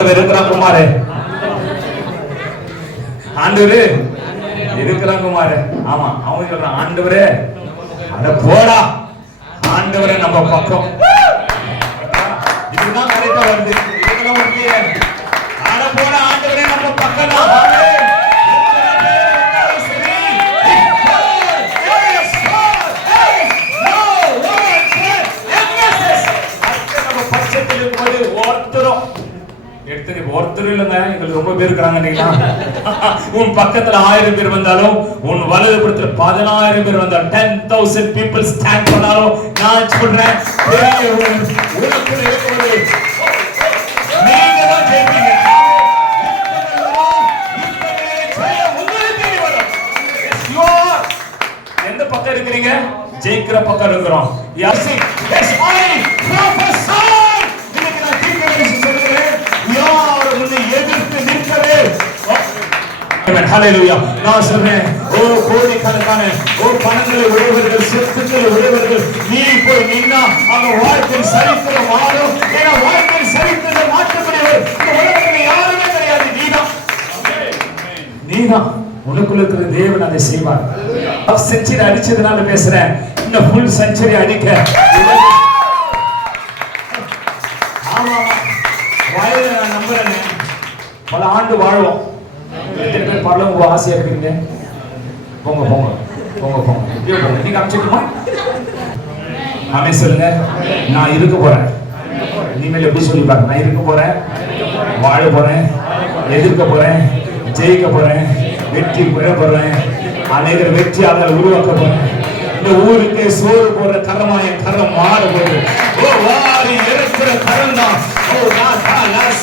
இருக்கிறான் ஆண்டவரு இருக்கிறான் ஆமா அவங்க சொல்றான் ஆண்டவரே அட போடா. ஆண்டவரை நம்ம பக்கம். இதுதான் கரெக்டா வருது. அட போடா ஆண்டவரே நம்ம பக்கம் தான். ஒருத்தரும் எடுத்து ஒருத்தரும் இல்லைங்க எங்களுக்கு ரொம்ப பேர் இருக்கிறாங்க உன் பக்கத்துல ஆயிரம் பேர் வந்தாலும் உன் வலது புறத்துல பதினாயிரம் பேர் வந்தாலும் டென் தௌசண்ட் பீப்புள் ஸ்டாண்ட் பண்ணாலும் நான் சொல்றேன் எந்த பக்கம் இருக்கிறீங்க? ஜெயிக்கிற பக்கம் இருக்கிறோம். நான் சொல்றேன் ஓ கோடிக்கணக்கான ஓ பணங்களை உடையவர்கள் சொத்துக்களை உடையவர்கள் நீ போய் நின்னா அவங்க வாழ்க்கை சரித்திரம் மாறும். ஏன்னா வாழ்க்கை சரித்திரம் இந்த உலகத்தில் யாருமே கிடையாது நீதான். நீதான். உனக்குள்ள இருக்கிற தேவன் அதை செய்வார். செஞ்சுரி அடிச்சதுனால பேசுறேன். இன்னும் ஃபுல் செஞ்சுரி அடிக்க. ஆமா ஆமா. நான் நம்புறேன். பல ஆண்டு வாழ்வோம். பரலம் உங்க ஆசையா இருக்கீங்க? போங்க போங்க போங்க போங்க. இப்படியே போங்க. நீங்க அமைச்சுக்குமா ஆமே சொல்லுங்க. நான் இருக்க போறேன். இனிமேல் எப்படி சொல்லி பாருங்க. நான் இருக்க போறேன். வாழ போறேன். எதிர்க்க போறேன். ஜெயிக்க போறேன். வெற்றி பெற போறேன். அநேகர் வெற்றியாளர் உருவாக்க போறேன். இந்த ஊருக்கு சோறு போற கரமா என் கரம் மாற போகுது. ஓ வாரி இருக்கிற கரம் தான். ஓ நான் நான்